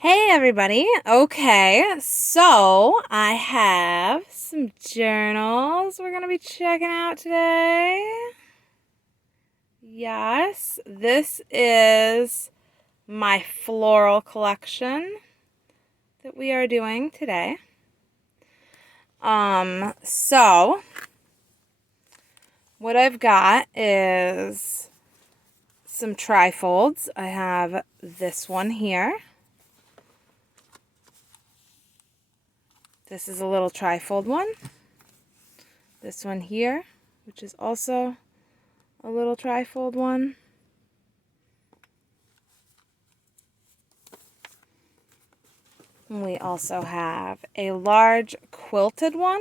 Hey everybody. Okay, so I have some journals we're going to be checking out today. Yes, this is my floral collection that we are doing today. So what I've got is some trifolds. I have this one here. This is a little trifold one. This one here, which is also a little trifold one. And we also have a large quilted one.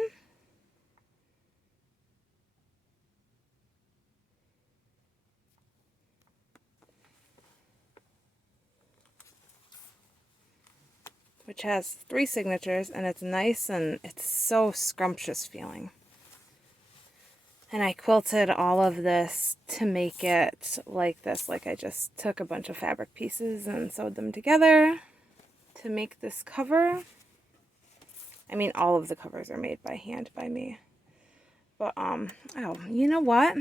Which has 3 signatures, and it's nice and it's so scrumptious feeling. And I quilted all of this to make it like this. Like I just took a bunch of fabric pieces and sewed them together to make this cover. I mean, all of the covers are made by hand by me. But, oh, you know what?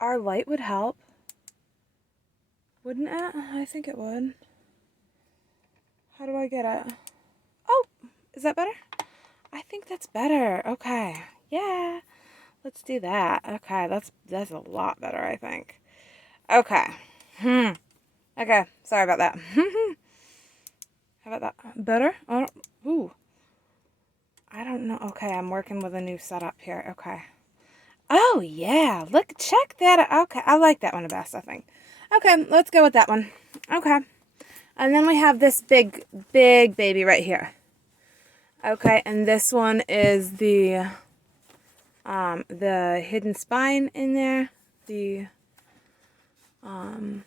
Our light would help. Wouldn't it? I think it would. How do I get it? Oh, is that better? I think that's better. Okay. Yeah. Let's do that. Okay, that's a lot better, I think. Okay. Okay, sorry about that. How about that? Better? Oh, ooh. I don't know. Okay, I'm working with a new setup here. Okay. Oh, yeah. Look, check that out. Okay, I like that one the best, I think. Okay, let's go with that one. Okay. And then we have this big baby right here. Okay, and this one is the hidden spine in there. The, the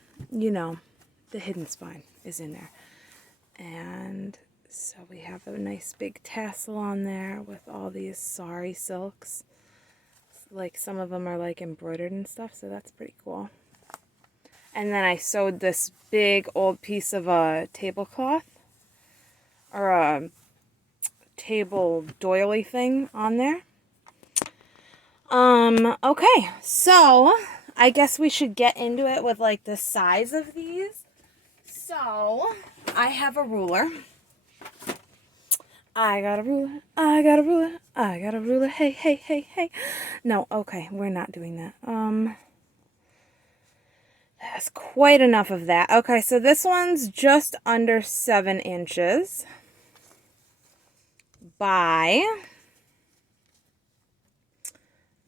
hidden spine is in there. And so we have a nice big tassel on there with all these sari silks. Like some of them are like embroidered and stuff, so that's pretty cool. And then I sewed this big old piece of a tablecloth or a table doily thing on there. Okay, so I guess we should get into it with like the size of these. So I have a ruler. I got a ruler. I got a ruler. I got a ruler. Hey, hey, hey, hey. No, okay, we're not doing that. That's quite enough of that. Okay, so this one's just under 7 inches by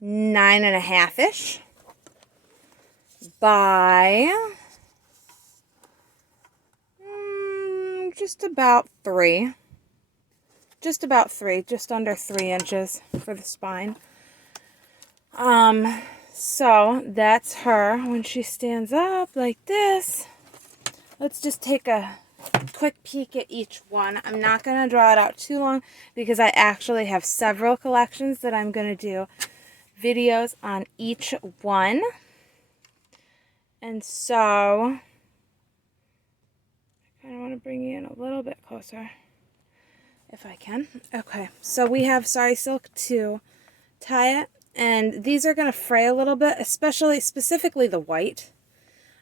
9.5-ish by just about 3. Just about 3, just under 3 inches for the spine. So that's her when she stands up like this. Let's just take a quick peek at each one. I'm not going to draw it out too long because I actually have several collections that I'm going to do videos on each one. And so I kind of want to bring you in a little bit closer if I can. Okay, so we have sari silk to tie it. And these are going to fray a little bit, specifically the white.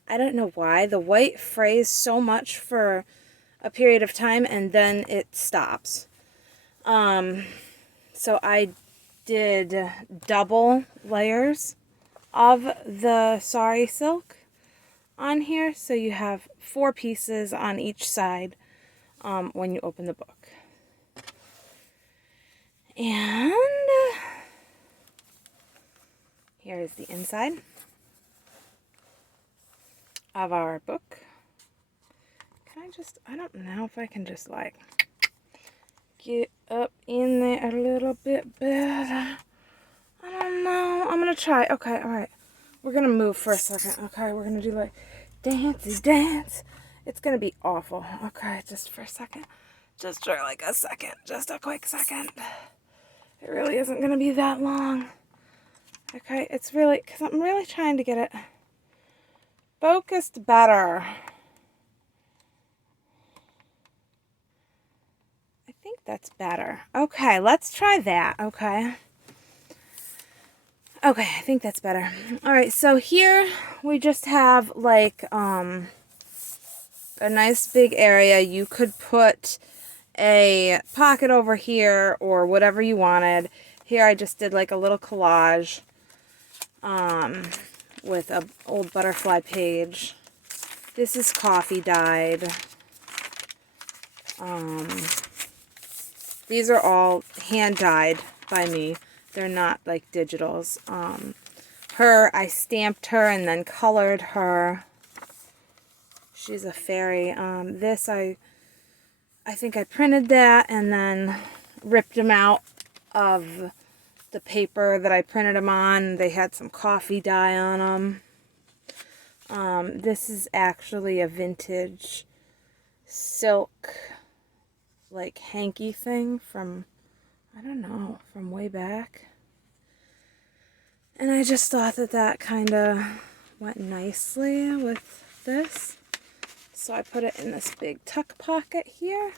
I don't know why. The white frays so much for a period of time and then it stops. So I did double layers of the sari silk on here. So you have 4 pieces on each side when you open the book. And here is the inside of our book. I don't know if I can just like get up in there a little bit better. I don't know. I'm going to try. Okay, all right. We're going to move for a second. Okay, we're going to do like dancey dance. It's going to be awful. Okay, just for a second. Just for like a second. Just a quick second. It really isn't going to be that long. Okay, it's really, because I'm really trying to get it focused better. that's better. Okay, let's try that, okay? Okay, I think that's better. Alright, so here we just have like a nice big area. You could put a pocket over here or whatever you wanted. Here I just did like a little collage with a old butterfly page. This is coffee dyed. These are all hand dyed by me. They're not like digitals. I stamped her and then colored her. She's a fairy. This I think I printed that and then ripped them out of the paper that I printed them on. They had some coffee dye on them. This is actually a vintage silk like hanky thing from, I don't know, from way back. And I just thought that that kind of went nicely with this. So I put it in this big tuck pocket here.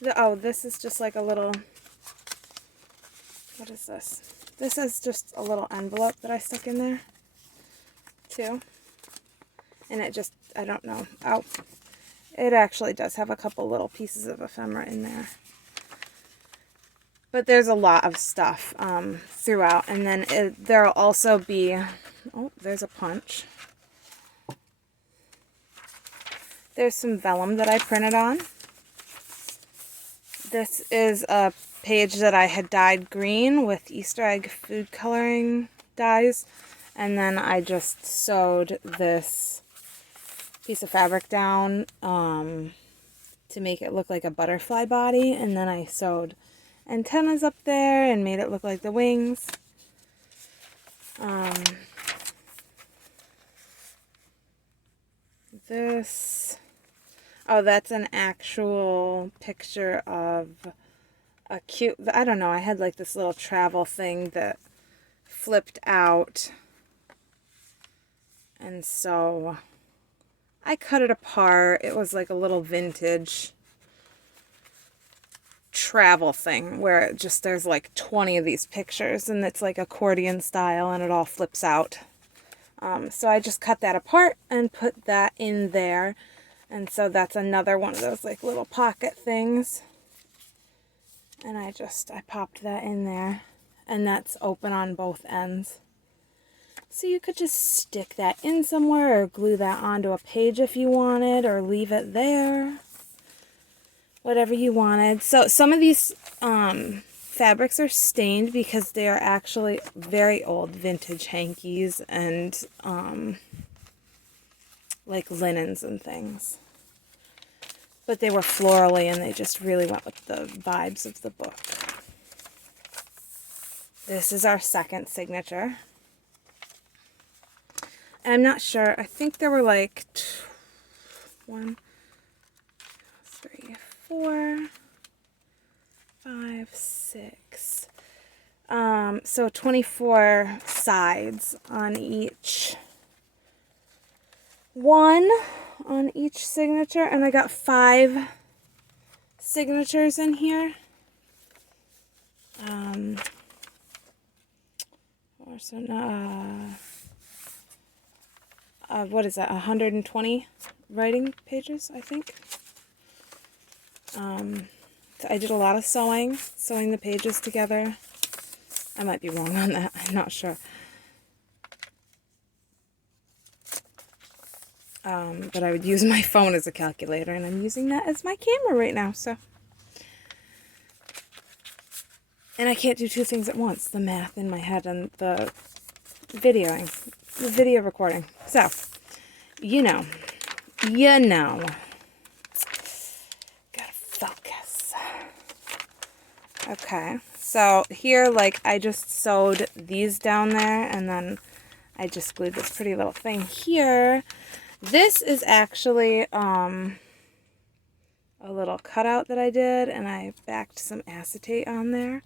This is just like a little, what is this? This is just a little envelope that I stuck in there too. And it just, I don't know. Oh, it actually does have a couple little pieces of ephemera in there. But there's a lot of stuff throughout. And then there'll also be, oh, there's a punch. There's some vellum that I printed on. This is a page that I had dyed green with Easter egg food coloring dyes. And then I just sewed this piece of fabric down to make it look like a butterfly body. And then I sewed antennas up there and made it look like the wings. That's an actual picture of a cute, I don't know, I had like this little travel thing that flipped out. And so I cut it apart. It was like a little vintage travel thing where it just, there's like 20 of these pictures and it's like accordion style and it all flips out. So I just cut that apart and put that in there. And so that's another one of those like little pocket things. And I popped that in there. And that's open on both ends. So you could just stick that in somewhere or glue that onto a page if you wanted or leave it there. Whatever you wanted. So some of these fabrics are stained because they are actually very old vintage hankies and like linens and things. But they were florally and they just really went with the vibes of the book. This is our second signature. And I'm not sure. I think there were like 1, 3, 4, 5, 6. So 24 sides on each one, on each signature, and I got 5 signatures in here. What is that? 120 writing pages, I think. So I did a lot of sewing the pages together. I might be wrong on that. I'm not sure. But I would use my phone as a calculator, and I'm using that as my camera right now, so. And I can't do 2 things at once, the math in my head and the video recording. So, you know. Gotta focus. Okay, so here, like, I just sewed these down there, and then I just glued this pretty little thing here. This is actually a little cutout that I did, and I backed some acetate on there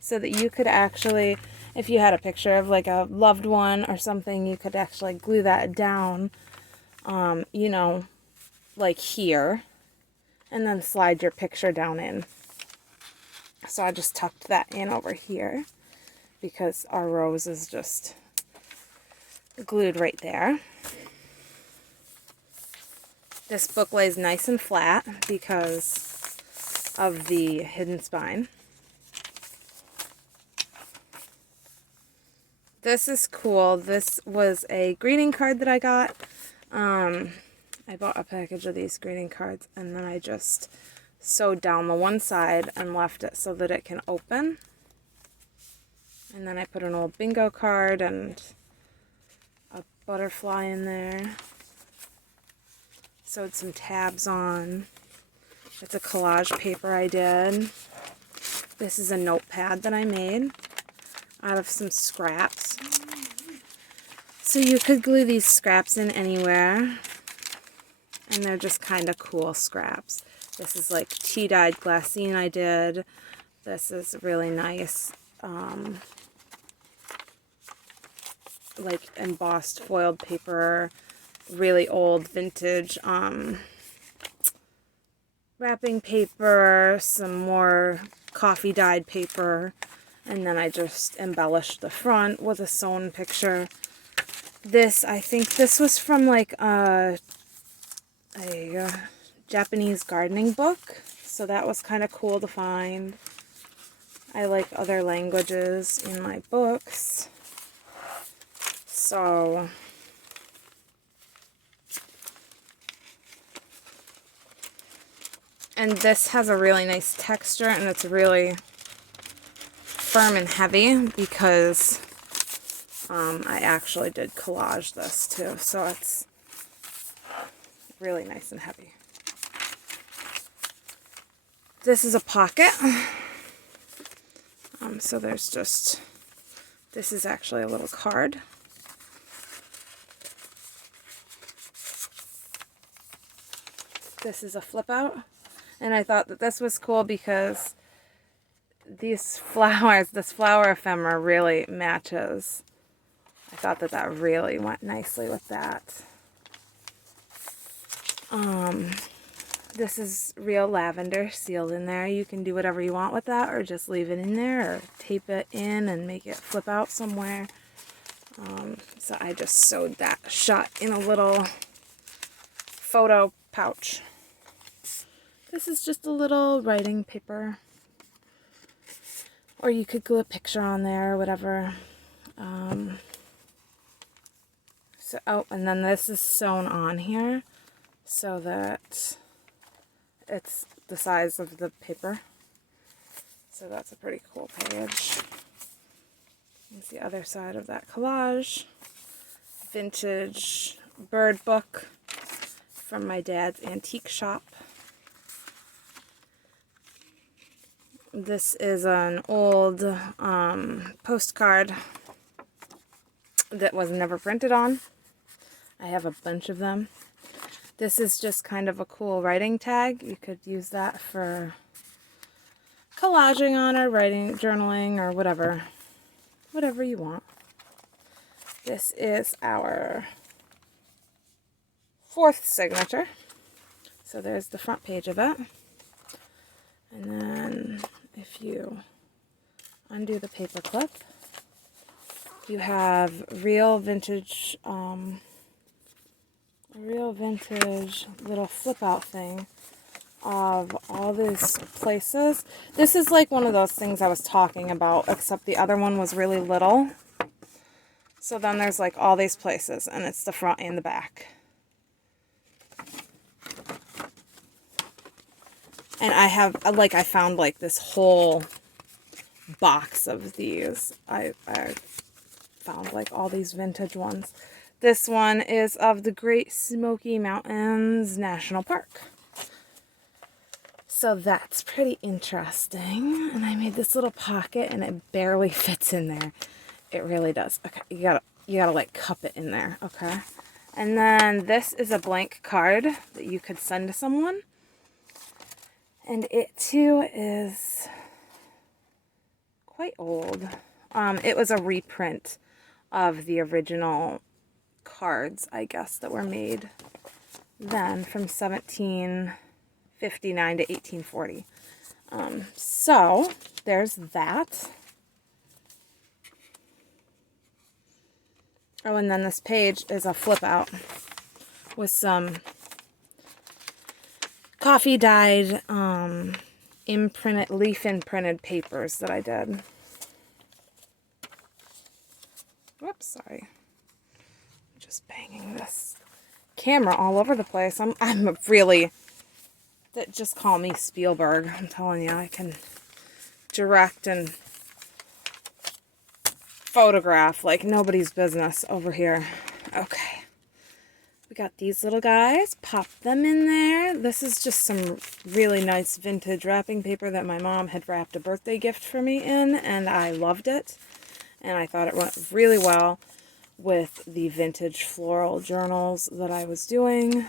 so that you could actually, if you had a picture of like a loved one or something, you could actually glue that down, you know, like here, and then slide your picture down in. So I just tucked that in over here because our rose is just glued right there. This book lays nice and flat because of the hidden spine. This is cool. This was a greeting card that I got. I bought a package of these greeting cards, and then I just sewed down the one side and left it so that it can open. And then I put an old bingo card and a butterfly in there. Sewed some tabs on. It's a collage paper I did. This is a notepad that I made out of some scraps. So you could glue these scraps in anywhere. And they're just kind of cool scraps. This is like tea-dyed glassine I did. This is really nice, like embossed foiled paper, really old vintage wrapping paper, some more coffee dyed paper, and then I just embellished the front with a sewn picture. This, I think this was from like a Japanese gardening book, so that was kind of cool to find. I like other languages in my books, so and this has a really nice texture, and it's really firm and heavy because I actually did collage this too, so it's really nice and heavy. This is a pocket. So there's just, this is actually a little card. This is a flip out. And I thought that this was cool because these flowers, this flower ephemera really matches. I thought that that really went nicely with that. This is real lavender sealed in there. You can do whatever you want with that, or just leave it in there, or tape it in and make it flip out somewhere. So I just sewed that shut in a little photo pouch. This is just a little writing paper, or you could glue a picture on there or whatever. Oh, and then this is sewn on here so that it's the size of the paper. So that's a pretty cool page. Here's the other side of that collage. Vintage bird book from my dad's antique shop. This is an old postcard that was never printed on. I have a bunch of them. This is just kind of a cool writing tag. You could use that for collaging on, or writing, journaling, or whatever you want. This is our 4th signature. So there's the front page of it. And then if you undo the paper clip, you have real vintage little flip out thing of all these places. This is like one of those things I was talking about, except the other one was really little. So then there's like all these places, and it's the front and the back. And I have, like, I found like this whole box of these. I found like all these vintage ones. This one is of the Great Smoky Mountains National Park. So that's pretty interesting. And I made this little pocket, and it barely fits in there. It really does. Okay, you gotta like cup it in there, okay? And then this is a blank card that you could send to someone. And it too is quite old. It was a reprint of the original cards, I guess, that were made then from 17 1859 to 1840. So there's that. Oh, and then this page is a flip out with some coffee dyed leaf imprinted papers that I did. Whoops, sorry. I'm just banging this camera all over the place. I'm really, just call me Spielberg. I'm telling you, I can direct and photograph like nobody's business over here. Okay. We got these little guys. Pop them in there. This is just some really nice vintage wrapping paper that my mom had wrapped a birthday gift for me in, and I loved it. And I thought it went really well with the vintage floral journals that I was doing.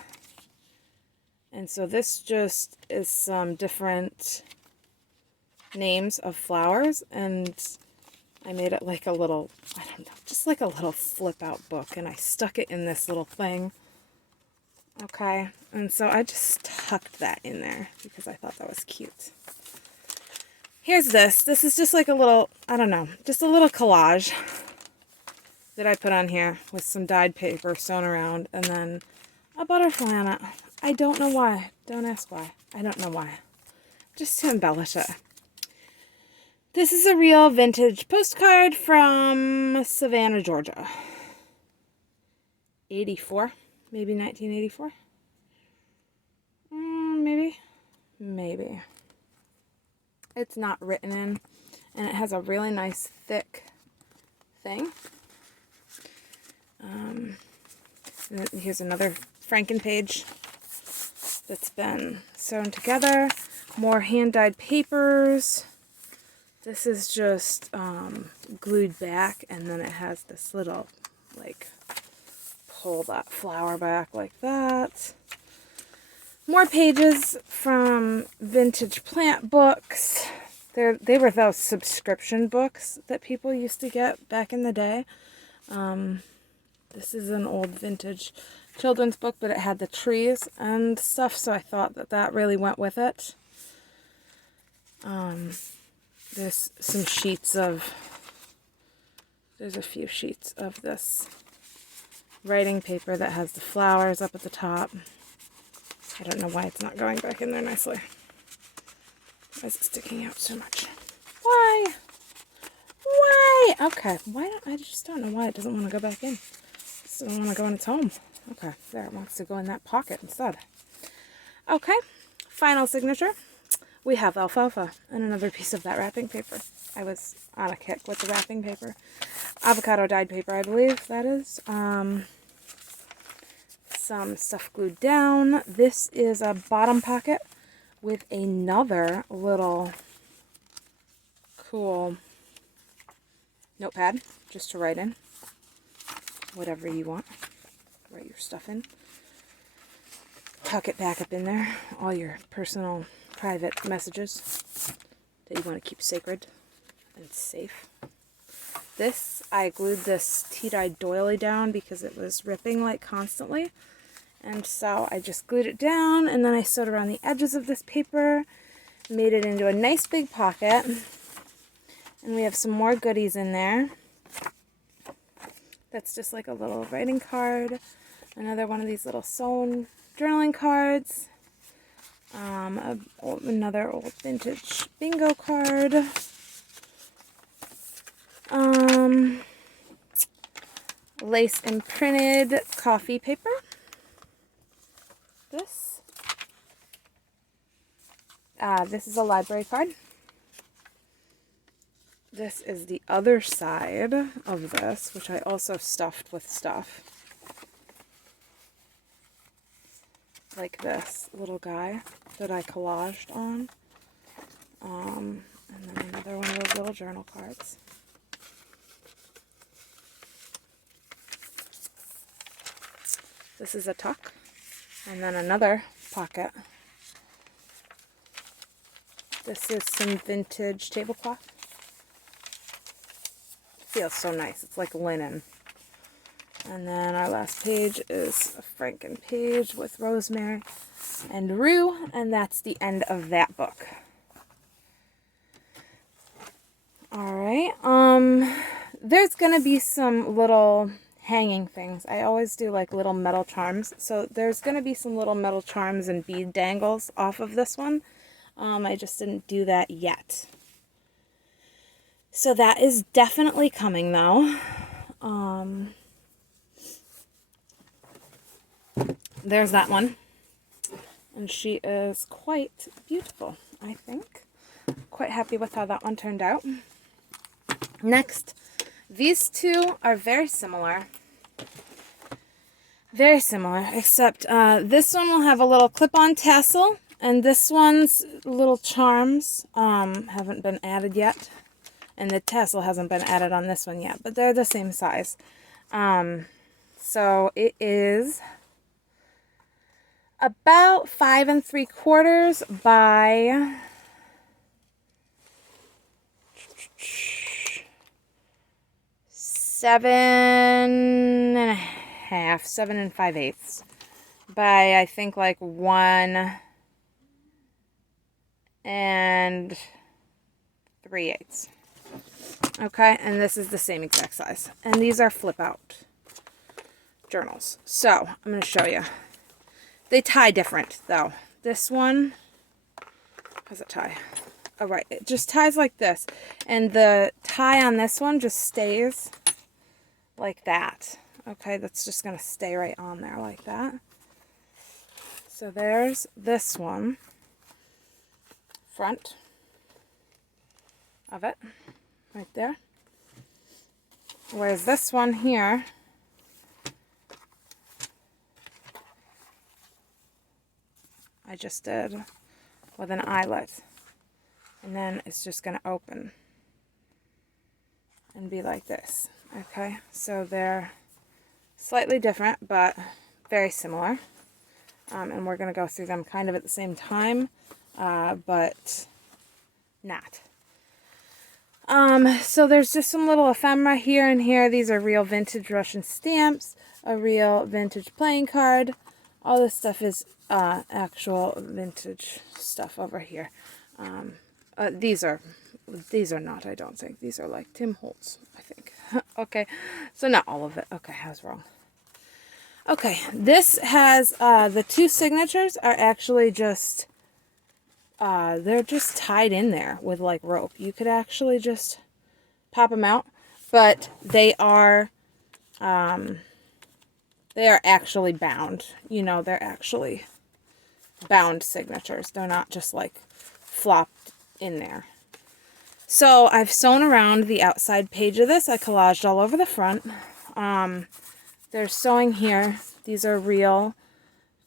And so this just is some different names of flowers, and I made it like a little, I don't know, just like a little flip out book, and I stuck it in this little thing. Okay, and so I just tucked that in there because I thought that was cute. Here's this. This is just like a little, I don't know, just a little collage that I put on here with some dyed paper sewn around and then a butterfly on it. I don't know why. Don't ask why. I don't know why. Just to embellish it. This is a real vintage postcard from Savannah, Georgia. 84. Maybe 1984. Maybe. It's not written in, and it has a really nice thick thing. And here's another Franken page that's been sewn together. More hand-dyed papers. This is just glued back, and then it has this little, like, pull that flower back like that. More pages from vintage plant books. They were those subscription books that people used to get back in the day. This is an old vintage children's book, but it had the trees and stuff, so I thought that really went with it. There's some sheets of, there's a few sheets of this writing paper that has the flowers up at the top. I don't know why it's not going back in there nicely. Why is it sticking out so much? Why? Okay, I just don't know why it doesn't want to go back in. It doesn't want to go in its home. Okay, there, it wants to go in that pocket instead. Okay, final signature. We have alfalfa and another piece of that wrapping paper. I was on a kick with the wrapping paper. Avocado dyed paper, I believe that is. Some stuff glued down. This is a bottom pocket with another little cool notepad just to write in whatever you want. Write your stuff in. Tuck it back up in there. All your personal private messages that you want to keep sacred and safe. This, I glued this tea-dyed doily down because it was ripping like constantly. And so I just glued it down, and then I sewed around the edges of this paper, made it into a nice big pocket. And we have some more goodies in there. That's just like a little writing card. Another one of these little sewn journaling cards. Another old vintage bingo card. Lace imprinted coffee paper. This is a library card. This is the other side of this, which I also stuffed with stuff. Like this little guy that I collaged on. And then another one of those little journal cards. This is a tuck. And then another pocket. This is some vintage tablecloth. Feels so nice. It's like linen. And then our last page is a Franken page with rosemary and rue, and that's the end of that book. Alright, there's gonna be some little hanging things. I always do like little metal charms, so there's gonna be some little metal charms and bead dangles off of this one. I just didn't do that yet. So that is definitely coming though. There's that one. And she is quite beautiful, I think. Quite happy with how that one turned out. Next, these two are very similar. Very similar, except this one will have a little clip-on tassel, and this one's little charms haven't been added yet. And the tassel hasn't been added on this one yet, but they're the same size. So it is about 5 3/4 by 7 1/2, 7 5/8 by I think like 1 3/8. Okay, and this is the same exact size. And these are flip out journals. So I'm going to show you. They tie different though. This one, how's it tie? Oh, right, it just ties like this. And the tie on this one just stays like that. Okay, that's just going to stay right on there like that. So there's this one, front of it, right there. Whereas this one here, I just did with an eyelet, and then it's just going to open and be like this. Okay, so they're slightly different but very similar, and we're going to go through them kind of at the same time, but not. So there's just some little ephemera here and here. These are real vintage Russian stamps, a real vintage playing card. All this stuff is actual vintage stuff over here. These are not, I don't think. These are like Tim Holtz, I think. Okay, so not all of it. Okay, I was wrong. Okay, this has the two signatures are actually just they're just tied in there with like rope. You could actually just pop them out, but they are actually bound. You know, they're actually bound signatures. They're not just like flopped in there. So I've sewn around the outside page of this. I collaged all over the front. There's sewing here. These are real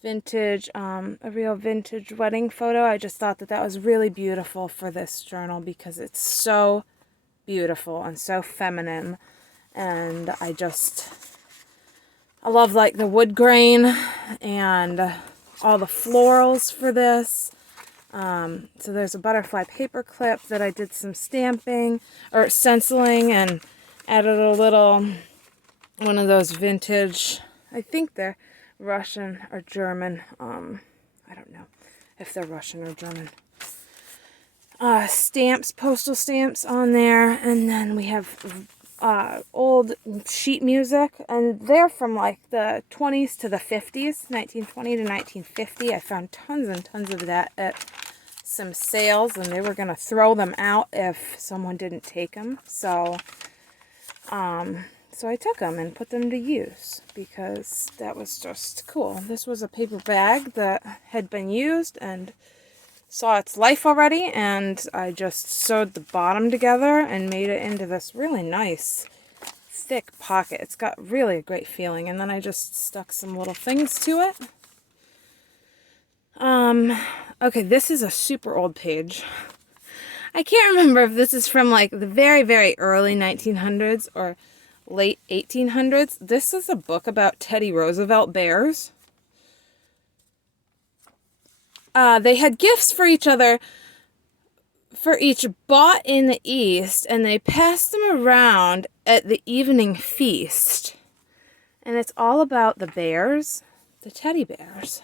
vintage, a real vintage wedding photo. I just thought that that was really beautiful for this journal because it's so beautiful and so feminine. And I love like the wood grain and all the florals for this. So there's a butterfly paper clip that I did some stamping or stenciling and added a little one of those vintage, I think they're Russian or German, I don't know if they're Russian or German, stamps, postal stamps on there. And then we have old sheet music, and they're from like the 20s to the 50s, 1920 to 1950. I found tons and tons of that at some sales, and they were going to throw them out if someone didn't take them. So I took them and put them to use because that was just cool. This was a paper bag that had been used and saw its life already, and I just sewed the bottom together and made it into this really nice thick pocket. It's got really a great feeling, and then I just stuck some little things to it. Okay, this is a super old page. I can't remember if this is from like the very, very early 1900s or late 1800s. This is a book about Teddy Roosevelt bears. They had gifts for each other, for each bought in the East, and they passed them around at the evening feast. And it's all about the bears, the teddy bears.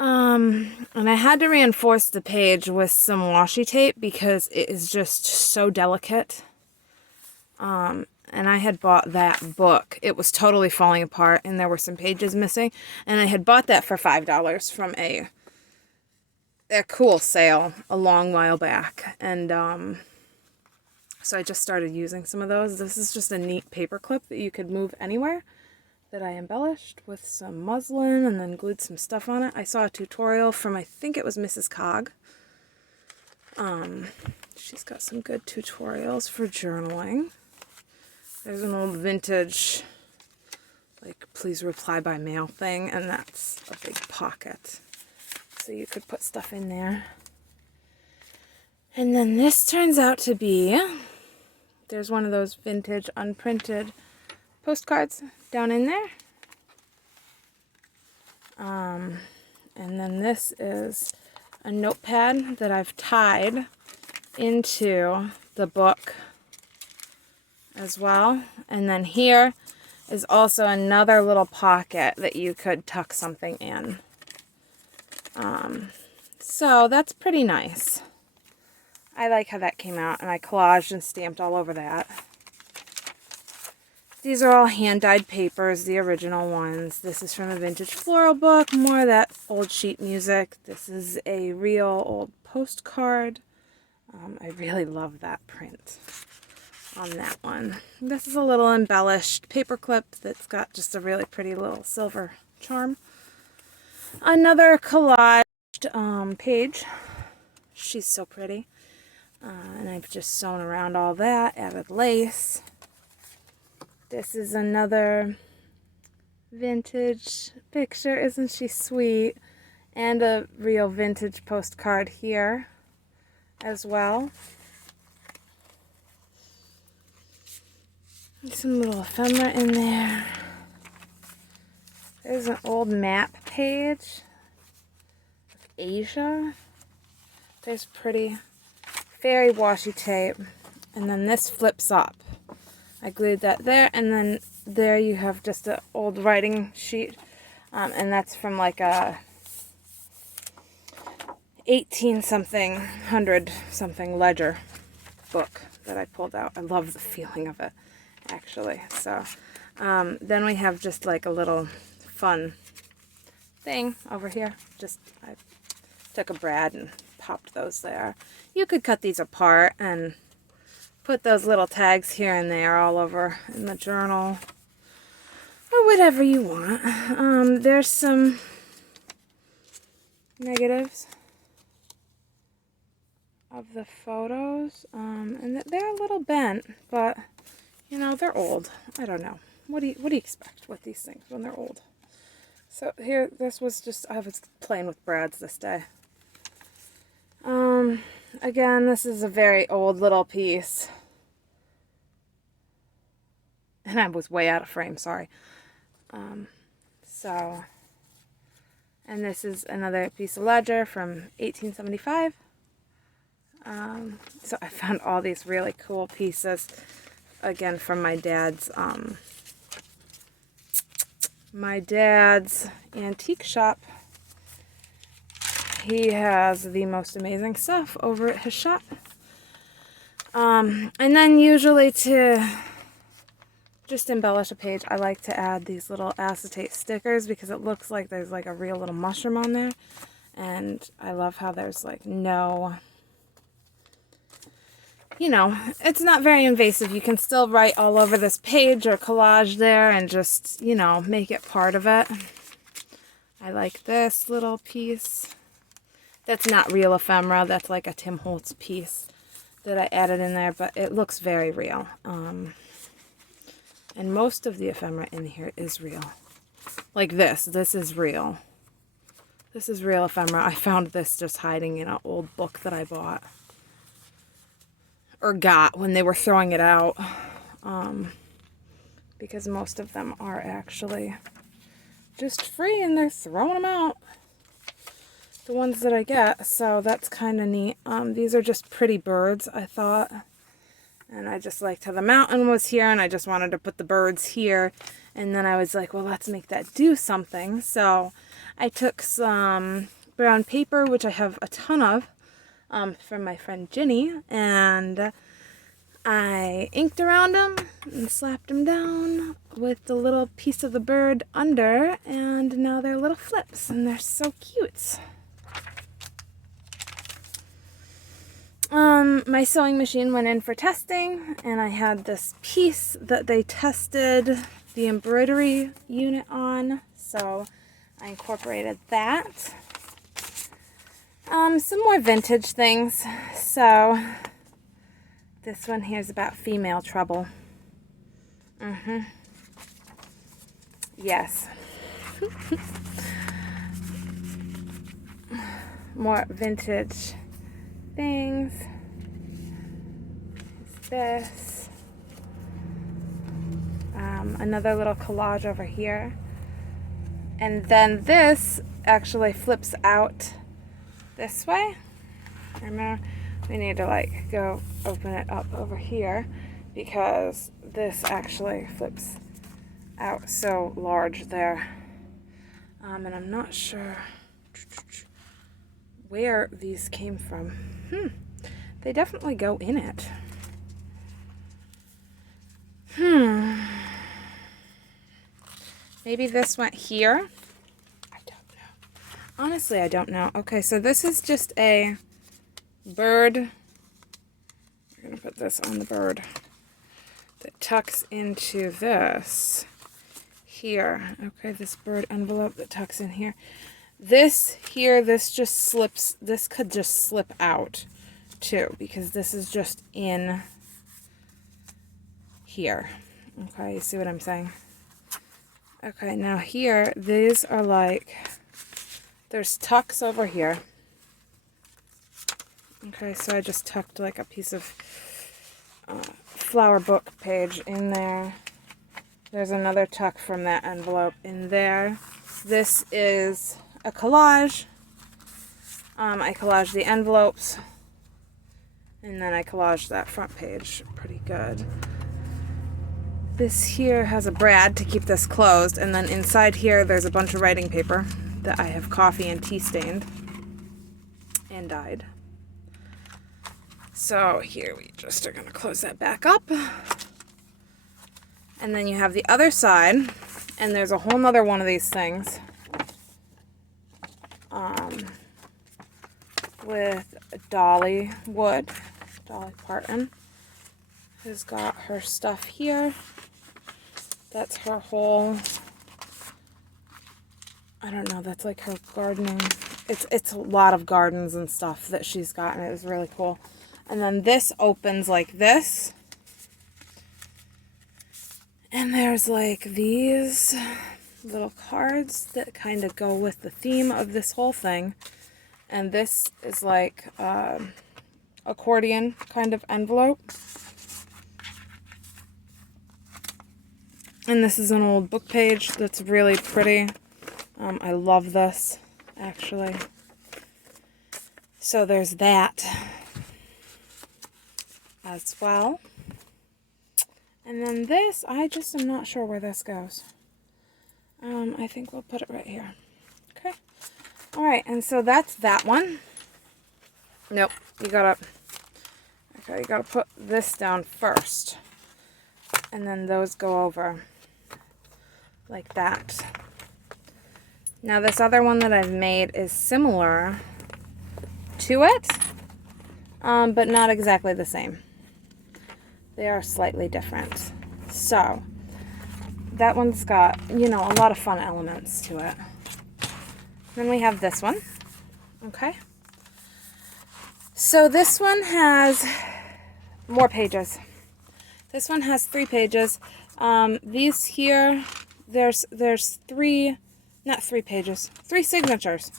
And I had to reinforce the page with some washi tape because it is just so delicate. And I had bought that book. It was totally falling apart and there were some pages missing. And I had bought that for $5 from a cool sale a long while back. And so I just started using some of those. This is just a neat paper clip that you could move anywhere that I embellished with some muslin and then glued some stuff on it. I saw a tutorial from, I think it was Mrs. Cog. She's got some good tutorials for journaling. There's an old vintage, like, please reply by mail thing, and that's a big pocket. So you could put stuff in there. And then this turns out to be, there's one of those vintage unprinted postcards down in there. And then this is a notepad that I've tied into the book as well. And then here is also another little pocket that you could tuck something in. So that's pretty nice. I like how that came out, and I collaged and stamped all over that. These are all hand-dyed papers, the original ones. This is from a vintage floral book, more of that old sheet music. This is a real old postcard. I really love that print on that one. This is a little embellished paper clip that's got just a really pretty little silver charm. Another collaged page. She's so pretty. And I've just sewn around all that, added lace. This is another vintage picture. Isn't she sweet? And a real vintage postcard here as well. Some little ephemera in there. There's an old map page of Asia. There's pretty fairy washi tape. And then this flips up. I glued that there, and then there you have just an old writing sheet. And that's from like a 18-something, 100-something ledger book that I pulled out. I love the feeling of it, actually. So then we have just like a little fun thing over here. Just I took a brad and popped those there. You could cut these apart and put those little tags here and there all over in the journal, or whatever you want. There's some negatives of the photos, and they're a little bent, but you know, they're old. I don't know. What do you expect with these things when they're old? So here, this was just, I was playing with brads this day. Again, this is a very old little piece. And I was way out of frame, sorry. And this is another piece of ledger from 1875. So I found all these really cool pieces, again, from my dad's antique shop. He has the most amazing stuff over at his shop. And then usually to just embellish a page, I like to add these little acetate stickers because it looks like there's like a real little mushroom on there. And I love how there's like no, you know, it's not very invasive. You can still write all over this page or collage there and just, you know, make it part of it. I like this little piece. That's not real ephemera. That's like a Tim Holtz piece that I added in there, but it looks very real. And most of the ephemera in here is real. Like this. This is real. This is real ephemera. I found this just hiding in an old book that I bought. Or got when they were throwing it out. Because most of them are actually just free and they're throwing them out. The ones that I get. So that's kind of neat. These are just pretty birds, I thought. And I just liked how the mountain was here, and I just wanted to put the birds here. And then I was like, well, let's make that do something. So I took some brown paper, which I have a ton of, from my friend Ginny, and I inked around them and slapped them down with the little piece of the bird under, and now they're little flips, and they're so cute. My sewing machine went in for testing, and I had this piece that they tested the embroidery unit on, so I incorporated that. Some more vintage things. So this one here is about female trouble. Yes. More vintage things. This. Another little collage over here. And then this actually flips out this way. Remember, we need to like go open it up over here because this actually flips out so large there. And I'm not sure where these came from. They definitely go in it. Maybe this went here. I don't know. Honestly, I don't know. Okay, so this is just a bird. We're going to put this on the bird that tucks into this here. Okay, this bird envelope that tucks in here. This here, this just slips. This could just slip out too because this is just in here. Okay, you see what I'm saying? Okay, now here, these are like, there's tucks over here. Okay, so I just tucked like a piece of flower book page in there. There's another tuck from that envelope in there. This is a collage. I collaged the envelopes, and then I collaged that front page pretty good. This here has a brad to keep this closed, and then inside here there's a bunch of writing paper that I have coffee and tea stained and dyed. So here we just are going to close that back up. And then you have the other side, and there's a whole nother one of these things with Dolly Wood, Dolly Parton, who's got her stuff here. That's her whole, I don't know, that's like her gardening. It's a lot of gardens and stuff that she's got, and it was really cool. And then this opens like this. And there's like these little cards that kind of go with the theme of this whole thing. And this is like accordion kind of envelope. And this is an old book page that's really pretty. I love this, actually. So there's that as well. And then this, I just am not sure where this goes. I think we'll put it right here. Okay. All right, and so that's that one. Nope, you gotta put this down first. And then those go over like that. Now this other one that I've made is similar to it, but not exactly the same. They are slightly different. So that one's got, you know, a lot of fun elements to it. Then we have this one. Okay. So this one has more pages. This one has 3 pages. These here, there's 3, not 3 pages, 3 signatures.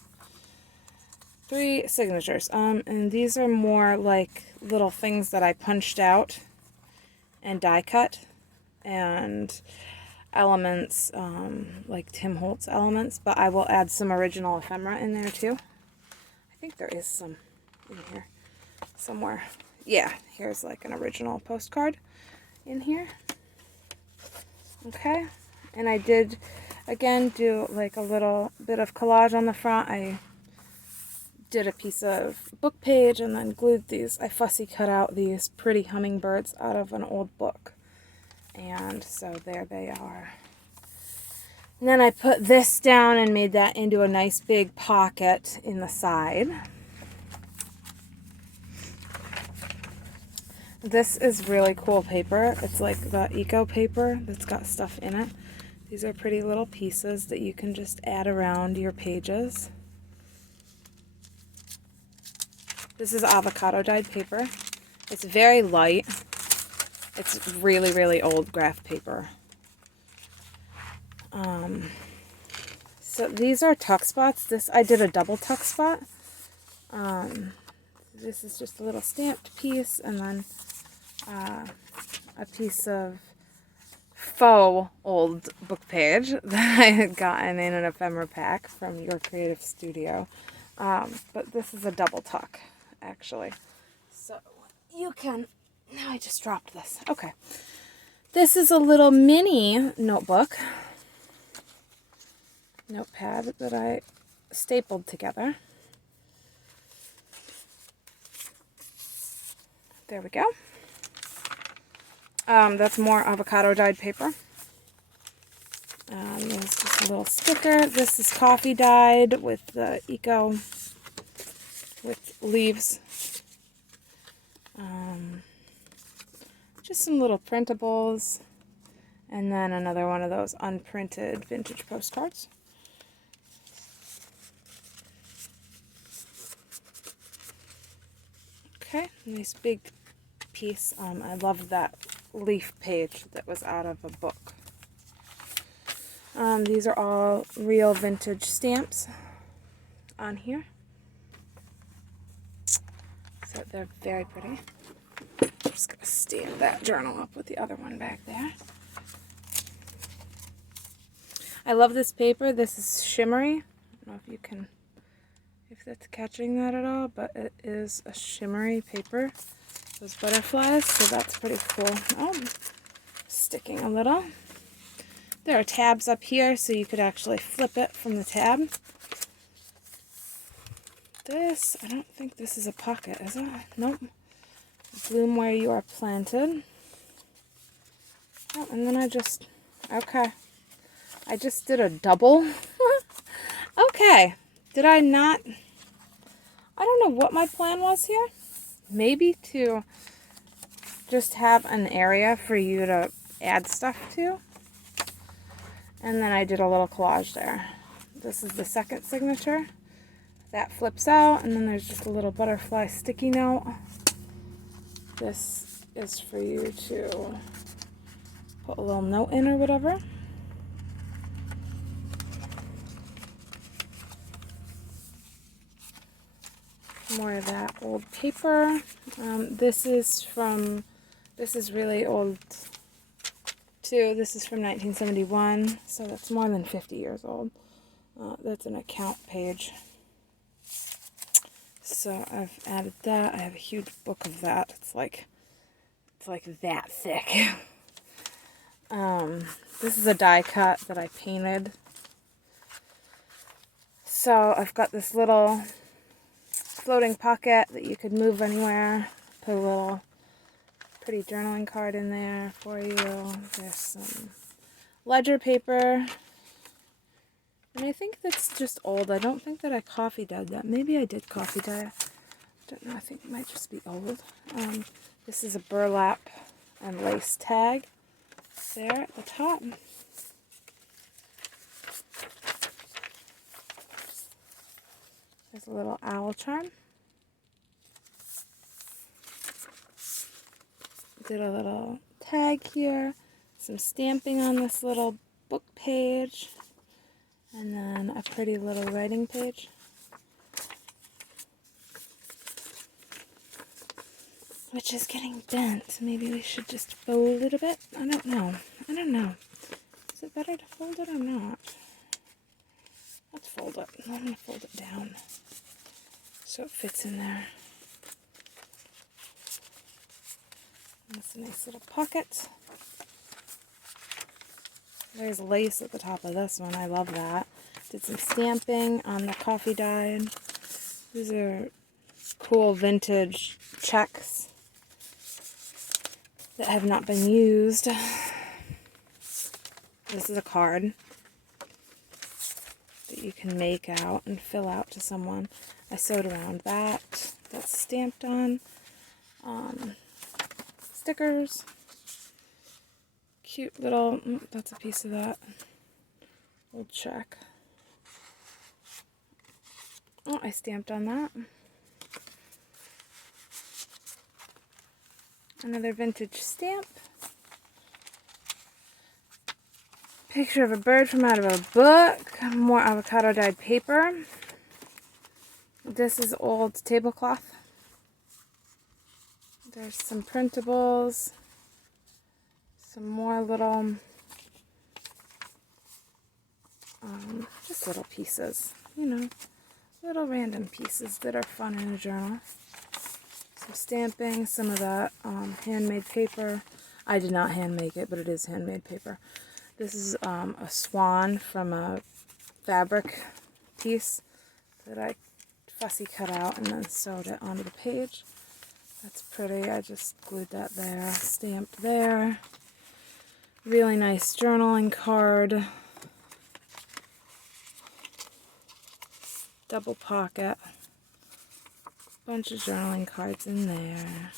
3 signatures. And these are more like little things that I punched out and die cut, and elements like Tim Holtz elements, but I will add some original ephemera in there too. I think there is some in here somewhere. yeah, here's like an original postcard in here. Okay, and I did, again, do like a little bit of collage on the front. I did a piece of book page and then glued these. I fussy cut out these pretty hummingbirds out of an old book. And so there they are. And then I put this down and made that into a nice big pocket in the side. This is really cool paper. It's like the eco paper that's got stuff in it. These are pretty little pieces that you can just add around your pages. This is avocado dyed paper. It's very light. It's really, really old graph paper. So these are tuck spots. I did a double tuck spot. This is just a little stamped piece, and then a piece of faux old book page that I had gotten in an ephemera pack from Your Creative Studio. But this is a double tuck, actually. So you can, now I just dropped this. Okay. This is a little mini notebook, notepad that I stapled together. There we go. That's more avocado dyed paper. There's just a little sticker. This is coffee dyed with the eco, with leaves. Just some little printables. And then another one of those unprinted vintage postcards. Okay, nice big piece. I love that leaf page that was out of a book. These are all real vintage stamps on here. So they're very pretty. I'm just going to stand that journal up with the other one back there. I love this paper. This is shimmery. I don't know if you can, if that's catching that at all, but it is a shimmery paper. Those butterflies, so that's pretty cool. Oh, sticking a little. There are tabs up here, so you could actually flip it from the tab. This, I don't think this is a pocket, is it? Nope. Bloom where you are planted. Oh, and then okay. I just did a double. Okay. Did I not? I don't know what my plan was here. Maybe to just have an area for you to add stuff to. And then I did a little collage there. This is the second signature. That flips out, and then there's just a little butterfly sticky note. This is for you to put a little note in or whatever. More of that old paper. This is really old too. This is from 1971, so that's more than 50 years old. That's an account page. So I've added that. I have a huge book of that. It's like that thick. This is a die cut that I painted. So I've got this little floating pocket that you could move anywhere. Put a little pretty journaling card in there for you. There's some ledger paper. And I think that's just old. I don't think that I coffee dyed that. Maybe I did coffee dye. I don't know. I think it might just be old. This is a burlap and lace tag there at the top. There's a little owl charm. Did a little tag here. Some stamping on this little book page. And then a pretty little writing page. Which is getting bent. Maybe we should just fold it a bit. I don't know. Is it better to fold it or not? Let's fold it. I'm going to fold it down so it fits in there. That's a nice little pocket. There's lace at the top of this one. I love that. Did some stamping on the coffee dyed. These are cool vintage checks that have not been used. This is a card that you can make out and fill out to someone. I sewed around that. That's stamped on. Stickers. Cute little, that's a piece of that old check. Oh, I stamped on that. Another vintage stamp. Picture of a bird from out of a book. More avocado dyed paper. This is old tablecloth. There's some printables. Some more little, just little pieces, you know, little random pieces that are fun in a journal. Some stamping, some of that handmade paper. I did not hand make it, but it is handmade paper. This is a swan from a fabric piece that I fussy cut out and then sewed it onto the page. That's pretty. I just glued that there, stamped there. Really nice journaling card. Double pocket. Bunch of journaling cards in there.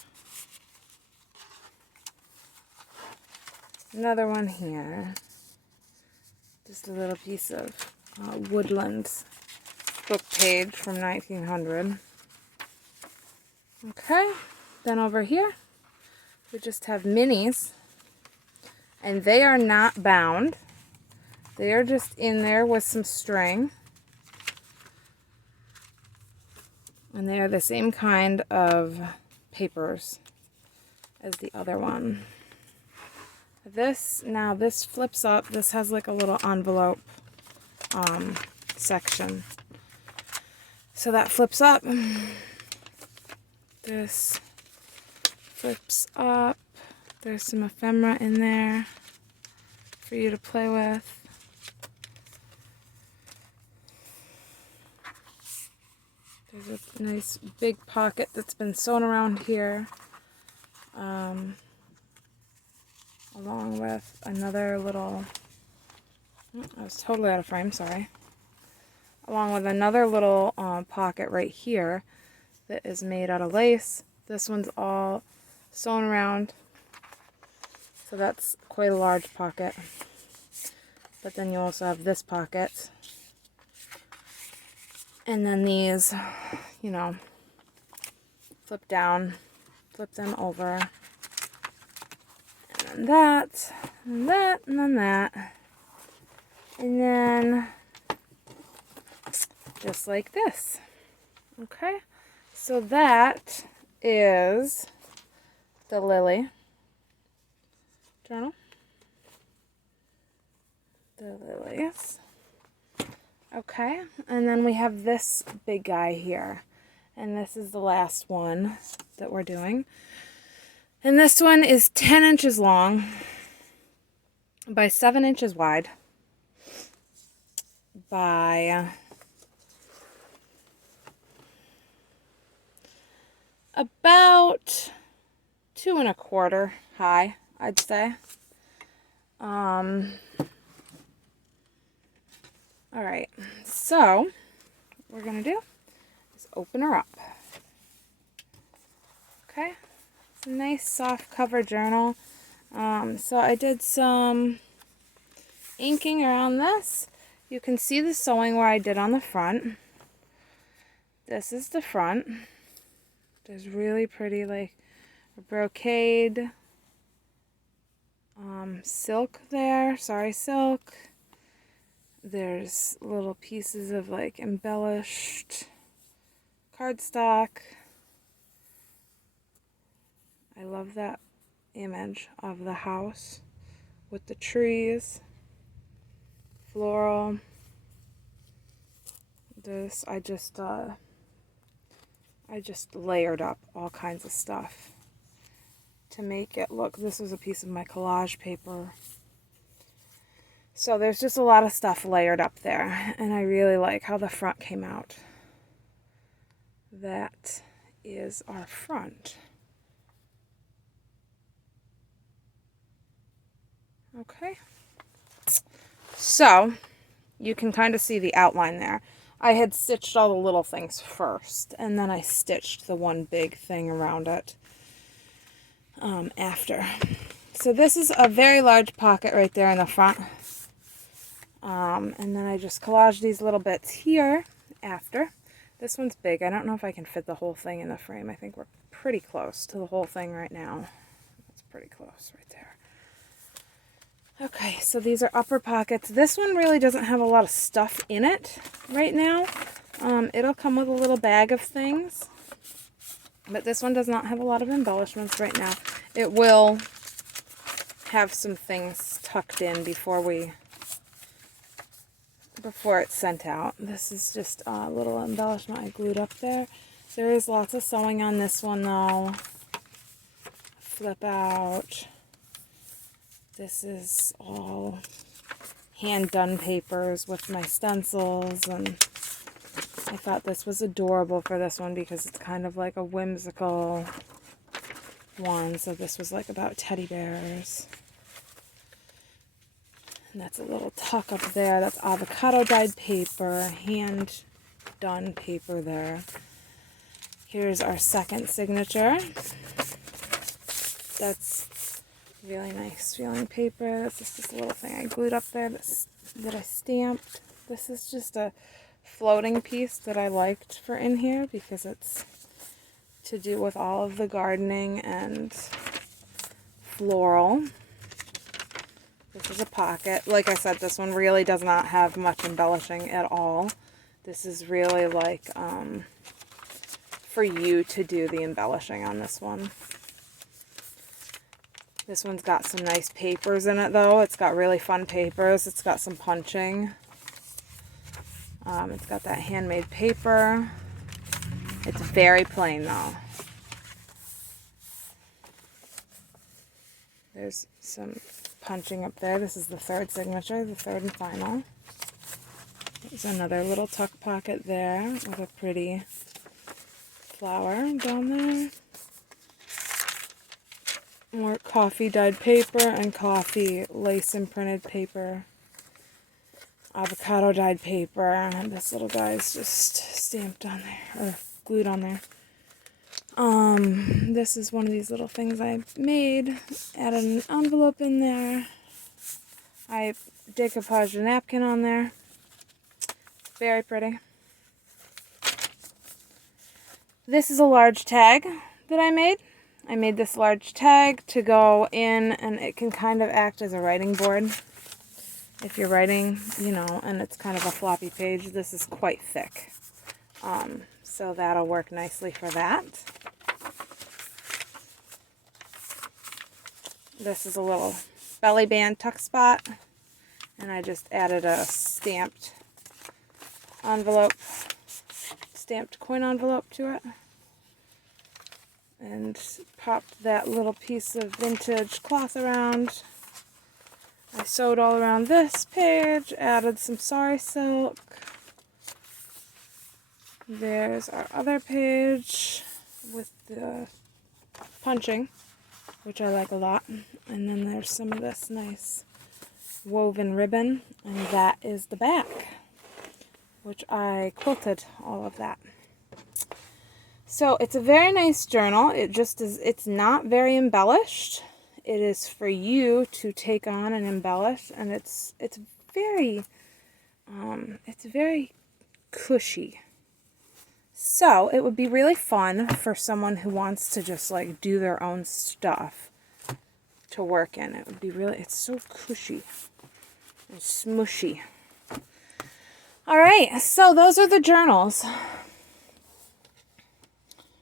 Another one here. Just a little piece of Woodlands book page from 1900. Okay, then over here we just have minis. And they are not bound. They are just in there with some string. And they are the same kind of papers as the other one. This flips up. This has like a little envelope section. So that flips up. This flips up. There's some ephemera in there for you to play with. There's a nice big pocket that's been sewn around here, along with another little, I was totally out of frame, sorry. Along with another little pocket right here that is made out of lace. This one's all sewn around. So that's quite a large pocket. But then you also have this pocket. And then these, you know, flip down, flip them over. And then that, and that, and then that. And then just like this. Okay? So that is the Lily journal. The lilies. Okay, and then we have this big guy here. And this is the last one that we're doing. And this one is 10 inches long by 7 inches wide by about 2 1/4 high, I'd say. Alright, so what we're going to do is open her up. Okay, it's a nice soft cover journal. So I did some inking around this. You can see the sewing where I did on the front. This is the front. There's really pretty, like, a brocade silk there. Sorry, silk. There's little pieces of, like, embellished cardstock. I love that image of the house with the trees. Floral. This, I just layered up all kinds of stuff. to make it look. This was a piece of my collage paper. So there's just a lot of stuff layered up there, and I really like how the front came out. That is our front. Okay. So you can kind of see the outline there. I had stitched all the little things first, and then I stitched the one big thing around it after. So this is a very large pocket right there in the front. And then I just collaged these little bits here after. This one's big. I don't know if I can fit the whole thing in the frame. I think we're pretty close to the whole thing right now. That's pretty close right there. Okay, so these are upper pockets. This one really doesn't have a lot of stuff in it right now. It'll come with a little bag of things, but this one does not have a lot of embellishments right now. It will have some things tucked in before it's sent out. This is just a little embellishment I glued up there. There is lots of sewing on this one though. Flip out. This is all hand-done papers with my stencils, and I thought this was adorable for this one because it's kind of like a whimsical one. So this was like about teddy bears. And that's a little tuck up there. That's avocado dyed paper, hand-done paper there. Here's our second signature. That's really nice feeling paper. This is just a little thing I glued up there that I stamped. This is just a floating piece that I liked for in here because it's to do with all of the gardening and floral. This is a pocket. Like I said, this one really does not have much embellishing at all. This is really like for you to do the embellishing on this one. This one's got some nice papers in it though. It's got really fun papers. It's got some punching. It's got that handmade paper. It's very plain though. There's some punching up there. This is the third signature, the third and final. There's another little tuck pocket there with a pretty flower down there. More coffee dyed paper and coffee lace imprinted paper. Avocado dyed paper. And this little guy is just stamped on there, or glued on there. This is one of these little things I made. Added an envelope in there. I decoupaged a napkin on there. Very pretty. This is a large tag that I made. I made this large tag to go in, and it can kind of act as a writing board. If you're writing, you know, and it's kind of a floppy page, this is quite thick. So that'll work nicely for that. This is a little belly band tuck spot, and I just added a stamped envelope, stamped coin envelope to it, and popped that little piece of vintage cloth around. I sewed all around this page, added some sari silk. There's our other page with the punching, which I like a lot. And then there's some of this nice woven ribbon, and that is the back, which I quilted all of that. So it's a very nice journal. It just is, it's not very embellished. It is for you to take on and embellish, and it's very cushy. So it would be really fun for someone who wants to just like do their own stuff to work in. It would be really, it's so cushy and smushy. All right, so those are the journals.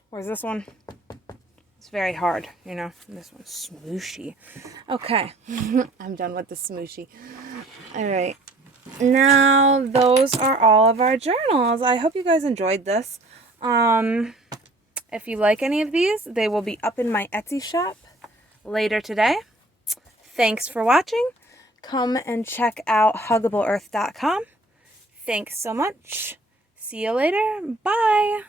Where's this one? It's very hard, you know. This one's smooshy. Okay, I'm done with the smooshy. All right. Now, those are all of our journals. I hope you guys enjoyed this. If you like any of these, they will be up in my Etsy shop. later today. Thanks for watching. Come and check out huggableearth.com. Thanks so much. See you later. Bye.